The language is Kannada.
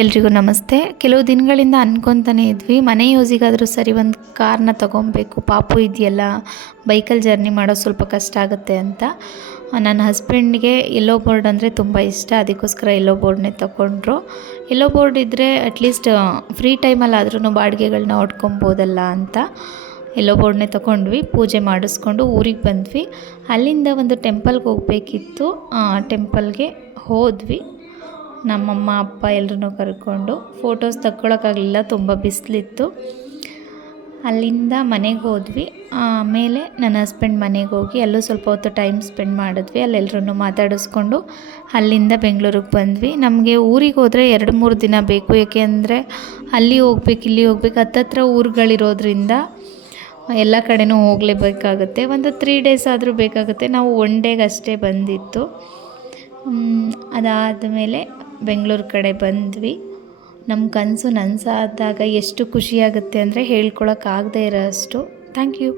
ಎಲ್ರಿಗೂ ನಮಸ್ತೆ. ಕೆಲವು ದಿನಗಳಿಂದ ಅನ್ಕೊತಾನೆ ಇದ್ವಿ, ಮನೆ ಯೂಸಿಗಾದರೂ ಸರಿ ಒಂದು ಕಾರ್ನ ತೊಗೊಬೇಕು, ಪಾಪು ಇದೆಯಲ್ಲ, ಬೈಕಲ್ಲಿ ಜರ್ನಿ ಮಾಡೋದು ಸ್ವಲ್ಪ ಕಷ್ಟ ಆಗುತ್ತೆ ಅಂತ. ನನ್ನ ಹಸ್ಬೆಂಡ್ಗೆ ಯೆಲ್ಲೋ ಬೋರ್ಡ್ ಅಂದರೆ ತುಂಬ ಇಷ್ಟ, ಅದಕ್ಕೋಸ್ಕರ ಯೆಲ್ಲೋ ಬೋರ್ಡ್ನೇ ತೊಗೊಂಡ್ರು. ಯೆಲ್ಲೋ ಬೋರ್ಡ್ ಇದ್ದರೆ ಅಟ್ಲೀಸ್ಟ್ ಫ್ರೀ ಟೈಮಲ್ಲಾದ್ರೂ ಬಾಡಿಗೆಗಳನ್ನ ಹೊಡ್ಕೊಬೋದಲ್ಲ ಅಂತ ಯೆಲ್ಲೋ ಬೋರ್ಡ್ನೇ ತೊಗೊಂಡ್ವಿ. ಪೂಜೆ ಮಾಡಿಸ್ಕೊಂಡು ಊರಿಗೆ ಬಂದ್ವಿ. ಅಲ್ಲಿಂದ ಒಂದು ಟೆಂಪಲ್ಗೆ ಹೋಗಬೇಕಿತ್ತು, ಟೆಂಪಲ್ಗೆ ಹೋದ್ವಿ. ನಮ್ಮಮ್ಮ ಅಪ್ಪ ಎಲ್ಲರೂ ಕರ್ಕೊಂಡು. ಫೋಟೋಸ್ ತಕ್ಕೊಳಕ್ಕಾಗಲಿಲ್ಲ, ತುಂಬ ಬಿಸಿಲಿತ್ತು. ಅಲ್ಲಿಂದ ಮನೆಗೆ ಹೋದ್ವಿ. ಆಮೇಲೆ ನನ್ನ ಹಸ್ಬೆಂಡ್ ಮನೆಗೆ ಹೋಗಿ ಅಲ್ಲೂ ಸ್ವಲ್ಪ ಹೊತ್ತು ಟೈಮ್ ಸ್ಪೆಂಡ್ ಮಾಡಿದ್ವಿ. ಅಲ್ಲೆಲ್ಲರೂ ಮಾತಾಡಿಸ್ಕೊಂಡು ಅಲ್ಲಿಂದ ಬೆಂಗಳೂರಿಗೆ ಬಂದ್ವಿ. ನಮಗೆ ಊರಿಗೆ ಹೋದರೆ 2-3 ದಿನ ಬೇಕು, ಏಕೆಂದರೆ ಅಲ್ಲಿ ಹೋಗ್ಬೇಕು ಇಲ್ಲಿ ಹೋಗ್ಬೇಕು, ಹತ್ತತ್ರ ಊರುಗಳಿರೋದ್ರಿಂದ ಎಲ್ಲ ಕಡೆನೂ ಹೋಗಲೇಬೇಕಾಗುತ್ತೆ. ಒಂದು 3 ಡೇಸ್ ಆದರೂ ಬೇಕಾಗುತ್ತೆ. ನಾವು 1 ಡೇಗೆ ಅಷ್ಟೇ ಬಂದಿತ್ತು. ಅದಾದ ಮೇಲೆ ಬೆಂಗಳೂರು ಕಡೆ ಬಂದ್ವಿ. ನಮ್ಮ ಕನಸು ನನಸಾದಾಗ ಎಷ್ಟು ಖುಷಿಯಾಗುತ್ತೆ ಅಂದರೆ ಹೇಳ್ಕೊಳಕ್ಕಾಗದೇ ಇರೋ ಅಷ್ಟು. Thank you.